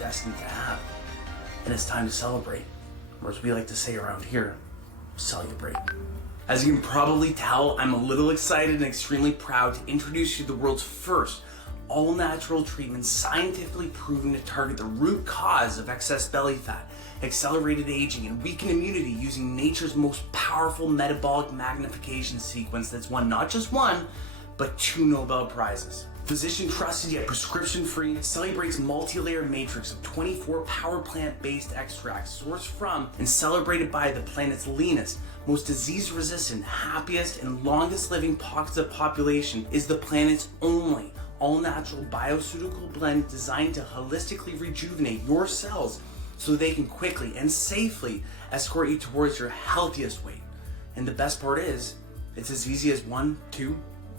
destined to have. And it's time to celebrate, or as we like to say around here, cellubrate. As you can probably tell, I'm a little excited and extremely proud to introduce you to the world's first all-natural treatment scientifically proven to target the root cause of excess belly fat, accelerated aging, and weakened immunity using nature's most powerful metabolic magnification sequence that's won not just one, but 2 Nobel Prizes. Physician-trusted yet prescription-free, Cellubrate's multi-layer matrix of 24 power plant-based extracts sourced from and celebrated by the planet's leanest, most disease-resistant, happiest, and longest-living pockets of population is the planet's only all-natural bioceutical blend designed to holistically rejuvenate your cells so they can quickly and safely escort you towards your healthiest weight. And the best part is, it's as easy as 1, 2,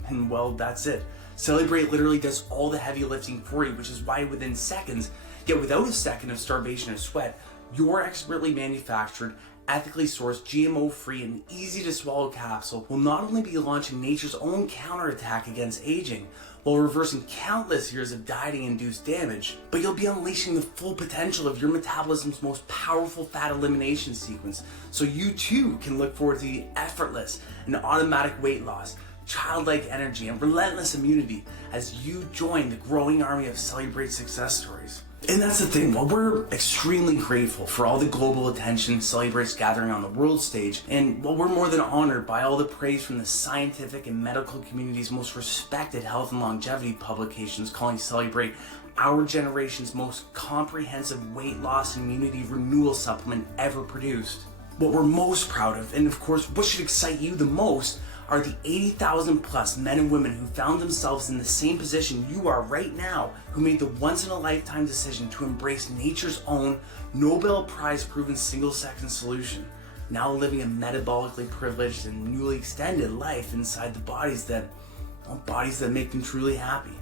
and well, that's it. Cellubrate literally does all the heavy lifting for you, which is why within seconds, yet without a second of starvation or sweat, your expertly manufactured, ethically sourced, GMO-free, and easy-to-swallow capsule will not only be launching nature's own counterattack against aging, while reversing countless years of dieting-induced damage, but you'll be unleashing the full potential of your metabolism's most powerful fat elimination sequence, so you too can look forward to the effortless and automatic weight loss, childlike energy, and relentless immunity as you join the growing army of Cellubrate success stories. And that's the thing, while we're extremely grateful for all the global attention Cellubrate's gathering on the world stage, and while we're more than honored by all the praise from the scientific and medical community's most respected health and longevity publications calling Cellubrate our generation's most comprehensive weight loss and immunity renewal supplement ever produced, what we're most proud of, and of course what should excite you the most, are the 80,000 plus men and women who found themselves in the same position you are right now, who made the once-in-a-lifetime decision to embrace nature's own Nobel Prize-proven single-second solution, now living a metabolically privileged and newly extended life inside the bodies that make them truly happy.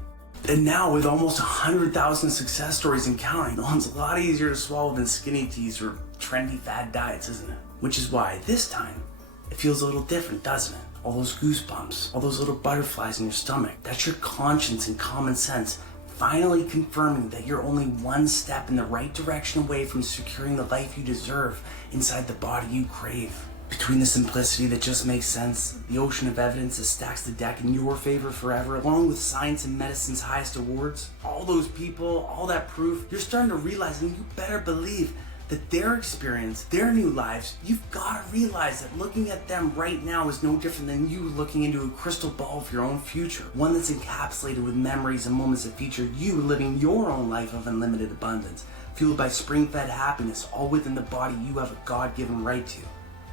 And now, with almost 100,000 success stories and counting, it's a lot easier to swallow than skinny teas or trendy fad diets, isn't it? Which is why, this time, it feels a little different, doesn't it? All those goosebumps, all those little butterflies in your stomach. That's your conscience and common sense finally confirming that you're only one step in the right direction away from securing the life you deserve inside the body you crave. Between the simplicity that just makes sense, the ocean of evidence that stacks the deck in your favor forever, along with science and medicine's highest awards, all those people, all that proof, you're starting to realize, and you better believe, that their experience, their new lives, you've got to realize that looking at them right now is no different than you looking into a crystal ball of your own future, one that's encapsulated with memories and moments that feature you living your own life of unlimited abundance, fueled by spring-fed happiness, all within the body you have a God-given right to.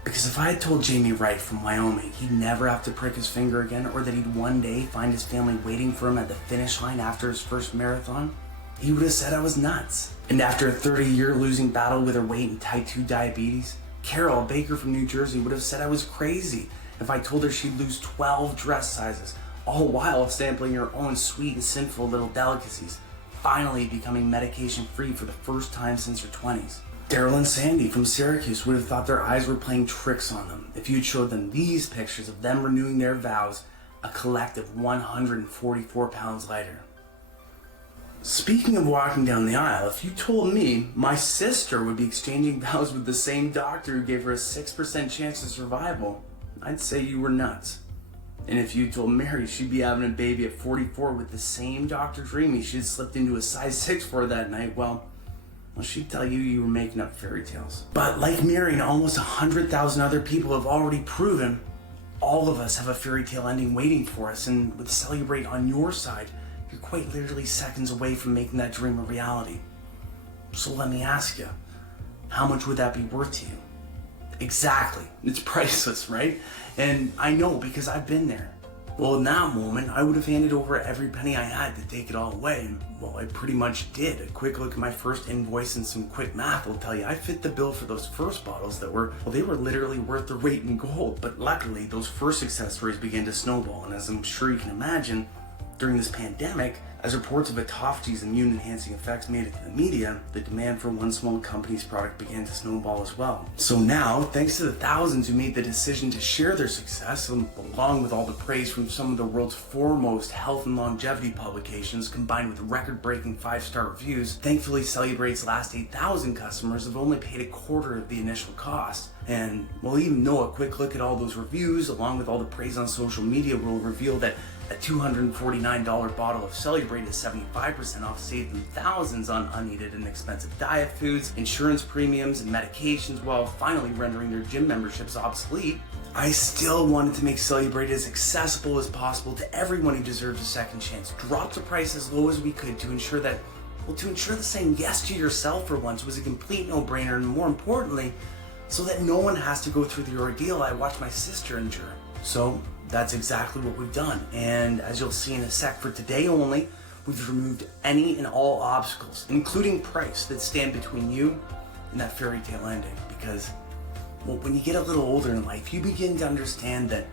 Because if I had told Jamie Wright from Wyoming he'd never have to prick his finger again, or that he'd one day find his family waiting for him at the finish line after his first marathon, he would have said I was nuts. And after a 30-year losing battle with her weight and type 2 diabetes, Carol, a baker from New Jersey, would have said I was crazy if I told her she'd lose 12 dress sizes, all while sampling her own sweet and sinful little delicacies, finally becoming medication-free for the first time since her 20s. Daryl and Sandy from Syracuse would have thought their eyes were playing tricks on them if you'd showed them these pictures of them renewing their vows, a collective 144 pounds lighter. Speaking of walking down the aisle, if you told me my sister would be exchanging vows with the same doctor who gave her a 6% chance of survival, I'd say you were nuts. And if you told Mary she'd be having a baby at 44 with the same Dr. Dreamy she'd slipped into a size 6 for that night, well, she'd tell you were making up fairy tales. But like Mary and almost 100,000 other people have already proven, all of us have a fairy tale ending waiting for us, and with Cellubrate on your side, you're quite literally seconds away from making that dream a reality. So let me ask you, how much would that be worth to you? Exactly, it's priceless, right? And I know because I've been there. Well, in that moment, I would have handed over every penny I had to take it all away, and well, I pretty much did. A quick look at my first invoice and some quick math will tell you I fit the bill for those first bottles that were, well, they were literally worth their weight in gold. But luckily, those first success stories began to snowball, and as I'm sure you can imagine, during this pandemic, As reports of autophagy's immune-enhancing effects made it to the media, the demand for one small company's product began to snowball as well. So now, thanks to the thousands who made the decision to share their success, along with all the praise from some of the world's foremost health and longevity publications, combined with record-breaking 5-star reviews, thankfully Cellubrate's last 8,000 customers have only paid a quarter of the initial cost. And well, even though a quick look at all those reviews, along with all the praise on social media, will reveal that a $249 bottle of Cellubrate is 75% off, saving them thousands on unneeded and expensive diet foods, insurance premiums, and medications, while finally rendering their gym memberships obsolete, I still wanted to make Cellubrate as accessible as possible to everyone who deserves a second chance. Drop the price as low as we could to ensure that, the saying yes to yourself for once was a complete no-brainer, and more importantly, so that no one has to go through the ordeal I watched my sister endure. So that's exactly what we've done. And as you'll see in a sec, for today only, we've removed any and all obstacles, including price, that stand between you and that fairy tale ending. Because, well, when you get a little older in life, you begin to understand that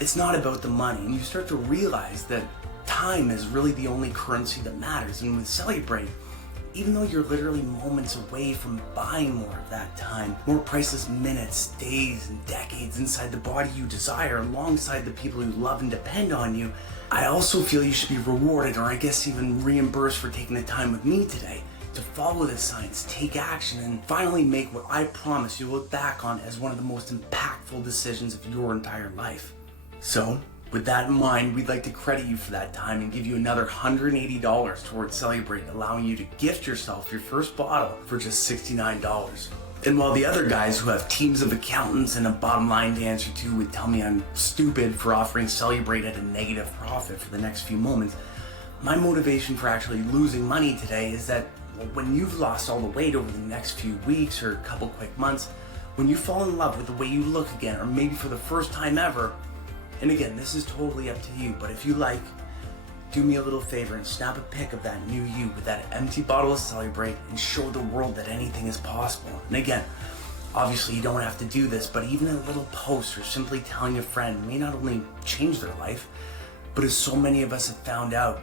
it's not about the money, and you start to realize that time is really the only currency that matters. And with Cellubrate, even though you're literally moments away from buying more of that time, more priceless minutes, days, and decades inside the body you desire, alongside the people who love and depend on you, I also feel you should be rewarded, or I guess even reimbursed, for taking the time with me today to follow the science, take action, and finally make what I promise you'll look back on as one of the most impactful decisions of your entire life. So, with that in mind, we'd like to credit you for that time and give you another $180 towards Cellubrate, allowing you to gift yourself your first bottle for just $69. And while the other guys who have teams of accountants and a bottom line to answer to would tell me I'm stupid for offering Cellubrate at a negative profit for the next few moments, my motivation for actually losing money today is that when you've lost all the weight over the next few weeks or a couple quick months, when you fall in love with the way you look again, or maybe for the first time ever, and again, this is totally up to you, but if you like, do me a little favor and snap a pic of that new you with that empty bottle of Cellubrate and show the world that anything is possible. And again, obviously you don't have to do this, but even a little post or simply telling a friend may not only change their life, but as so many of us have found out,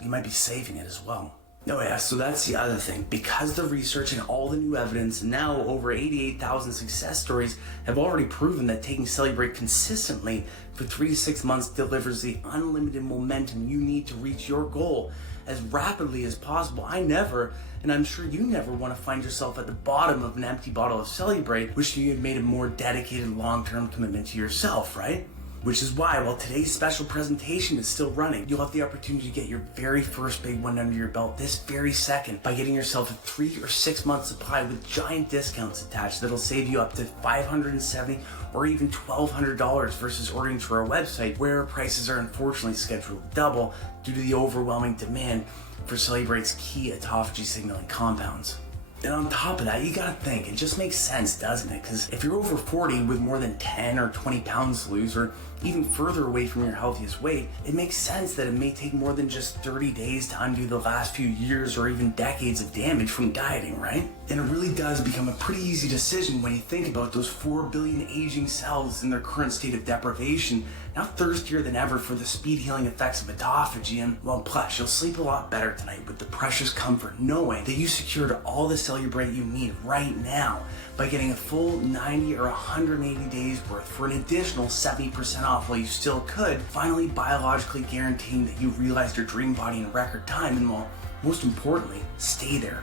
you might be saving it as well. Oh yeah, so that's the other thing. Because the research and all the new evidence, and now over 88,000 success stories, have already proven that taking Cellubrate consistently for 3 to 6 months delivers the unlimited momentum you need to reach your goal as rapidly as possible, I never, and I'm sure you never, want to find yourself at the bottom of an empty bottle of Cellubrate, wishing you had made a more dedicated long-term commitment to yourself, right? Which is why, while today's special presentation is still running, you'll have the opportunity to get your very first big one under your belt this very second by getting yourself a 3 or 6 month supply with giant discounts attached that'll save you up to $570 or even $1,200 versus ordering through our website, where prices are unfortunately scheduled to double due to the overwhelming demand for Cellubrate's key autophagy signaling compounds. And on top of that, you gotta think, it just makes sense, doesn't it? Because if you're over 40 with more than 10 or 20 pounds to lose, or even further away from your healthiest weight, it makes sense that it may take more than just 30 days to undo the last few years or even decades of damage from dieting, right? And it really does become a pretty easy decision when you think about those 4 billion aging cells in their current state of deprivation, now thirstier than ever for the speed healing effects of autophagy. And well, plus, you'll sleep a lot better tonight with the precious comfort knowing that you secured all the Cellubrate you need right now by getting a full 90 or 180 days worth for an additional 70% off while you still could, finally biologically guaranteeing that you realized your dream body in record time and, well, most importantly, stay there.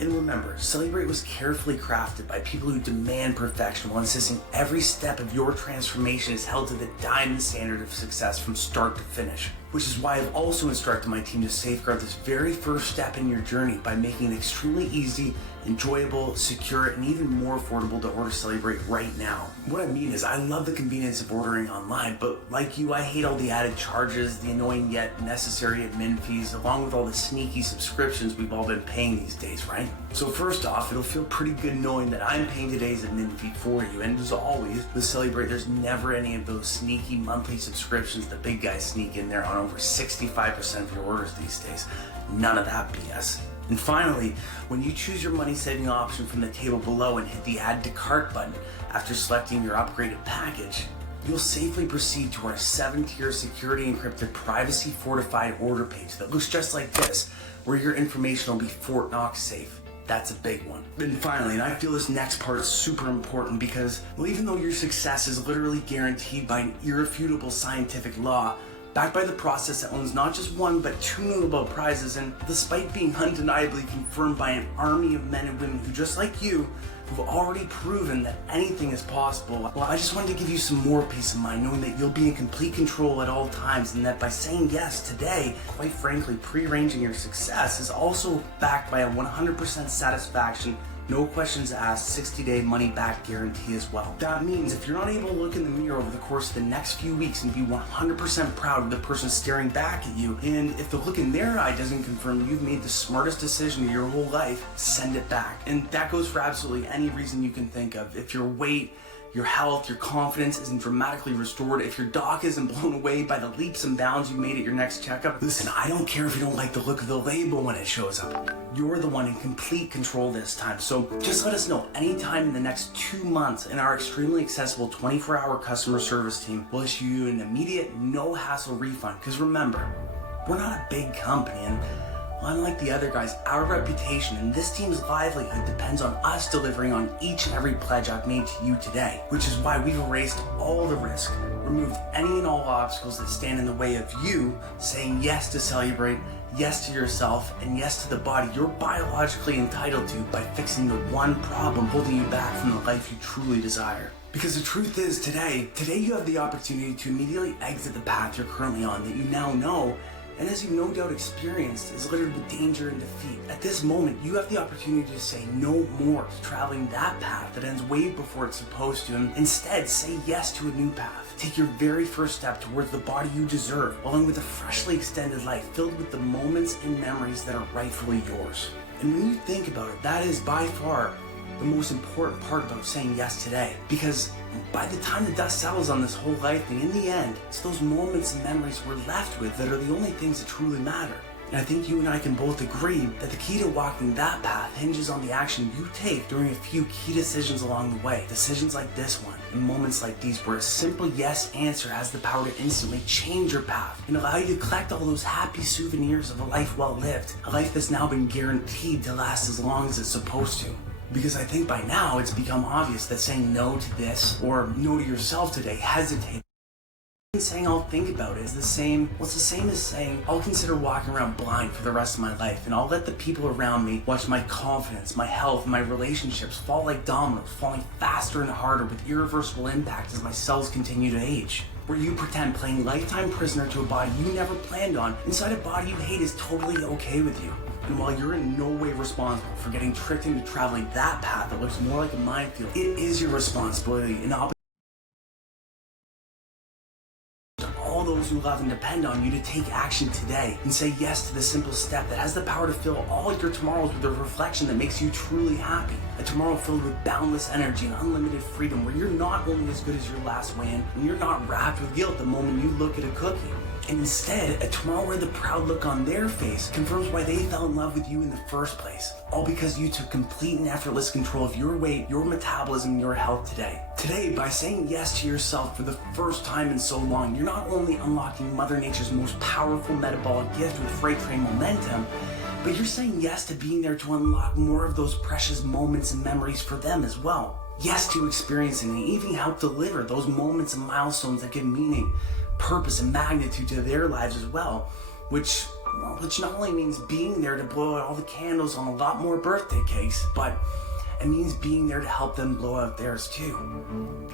And remember, Cellubrate was carefully crafted by people who demand perfection while insisting every step of your transformation is held to the diamond standard of success from start to finish. Which is why I've also instructed my team to safeguard this very first step in your journey by making it extremely easy, enjoyable, secure, and even more affordable to order Cellubrate right now. What I mean is, I love the convenience of ordering online, but like you, I hate all the added charges, the annoying yet necessary admin fees, along with all the sneaky subscriptions we've all been paying these days, right? So first off, it'll feel pretty good knowing that I'm paying today's admin fee for you, and as always, with Cellubrate, there's never any of those sneaky monthly subscriptions the big guys sneak in there on over 65% of your orders these days. None of that BS. And finally, when you choose your money saving option from the table below and hit the add to cart button after selecting your upgraded package, you'll safely proceed to our 7-tier security encrypted privacy fortified order page that looks just like this, where your information will be Fort Knox safe. That's a big one. And finally, and I feel this next part is super important because, well, even though your success is literally guaranteed by an irrefutable scientific law, backed by the process that owns not just one but 2 Nobel Prizes, and despite being undeniably confirmed by an army of men and women who, just like you, who've already proven that anything is possible, well, I just wanted to give you some more peace of mind, knowing that you'll be in complete control at all times, and that by saying yes today, quite frankly, prearranging your success is also backed by a 100% satisfaction, no questions asked, 60-day money-back guarantee as well. That means if you're not able to look in the mirror over the course of the next few weeks and be 100% proud of the person staring back at you, and if the look in their eye doesn't confirm you've made the smartest decision of your whole life, send it back. And that goes for absolutely any reason you can think of. If your weight, your health, your confidence isn't dramatically restored, if your doc isn't blown away by the leaps and bounds you made at your next checkup, listen, I don't care if you don't like the look of the label when it shows up. You're the one in complete control this time. So just let us know anytime in the next 2 months, and our extremely accessible 24-hour customer service team will issue you an immediate, no-hassle refund. Because remember, we're not a big company, and unlike the other guys, our reputation and this team's livelihood depends on us delivering on each and every pledge I've made to you today, which is why we've erased all the risk, removed any and all obstacles that stand in the way of you saying yes to Cellubrate, yes to yourself, and yes to the body you're biologically entitled to by fixing the one problem holding you back from the life you truly desire. Because the truth is, today you have the opportunity to immediately exit the path you're currently on that you now know, and as you no doubt experienced, is littered with danger and defeat. At this moment, you have the opportunity to say no more to traveling that path that ends way before it's supposed to, and instead say yes to a new path. Take your very first step towards the body you deserve, along with a freshly extended life filled with the moments and memories that are rightfully yours. And when you think about it, that is by far the most important part about saying yes today. Because by the time the dust settles on this whole life thing, in the end, it's those moments and memories we're left with that are the only things that truly matter. And I think you and I can both agree that the key to walking that path hinges on the action you take during a few key decisions along the way. Decisions like this one, and moments like these, where a simple yes answer has the power to instantly change your path and allow you to collect all those happy souvenirs of a life well lived. A life that's now been guaranteed to last as long as it's supposed to. Because I think by now it's become obvious that saying no to this or no to yourself today, hesitate. Saying I'll think about it is the same, well, it's the same as saying I'll consider walking around blind for the rest of my life, and I'll let the people around me watch my confidence, my health, my relationships fall like dominoes, falling faster and harder with irreversible impact as my cells continue to age. Where you pretend playing lifetime prisoner to a body you never planned on inside a body you hate is totally okay with you. And while you're in no way responsible for getting tricked into traveling that path that looks more like a minefield, it is your responsibility and obligation all those who love and depend on you to take action today and say yes to the simple step that has the power to fill all your tomorrows with a reflection that makes you truly happy. A tomorrow filled with boundless energy and unlimited freedom, where you're not only as good as your last weigh-in, and you're not wrapped with guilt the moment you look at a cookie. And instead, a tomorrow where the proud look on their face confirms why they fell in love with you in the first place. All because you took complete and effortless control of your weight, your metabolism, and your health today. Today, by saying yes to yourself for the first time in so long, you're not only unlocking Mother Nature's most powerful metabolic gift with freight train momentum, but you're saying yes to being there to unlock more of those precious moments and memories for them as well. Yes to experiencing and even help deliver those moments and milestones that give meaning, purpose, and magnitude to their lives as well, which not only means being there to blow out all the candles on a lot more birthday cakes, but it means being there to help them blow out theirs too.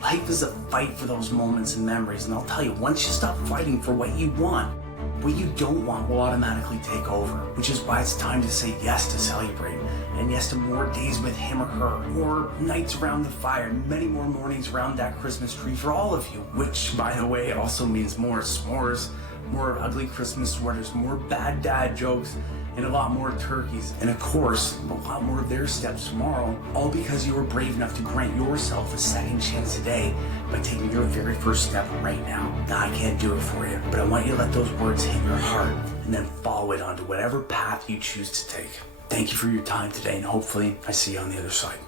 Life is a fight for those moments and memories, and I'll tell you, once you stop fighting for what you want, what you don't want will automatically take over, which is why it's time to say yes to Cellubrate, and yes to more days with him or her, more nights around the fire, and many more mornings around that Christmas tree for all of you, which, by the way, also means more s'mores, more ugly Christmas sweaters, more bad dad jokes, and a lot more turkeys, and of course, a lot more of their steps tomorrow, all because you were brave enough to grant yourself a second chance today by taking your very first step right now. Now, I can't do it for you, but I want you to let those words hit your heart and then follow it onto whatever path you choose to take. Thank you for your time today, and hopefully I see you on the other side.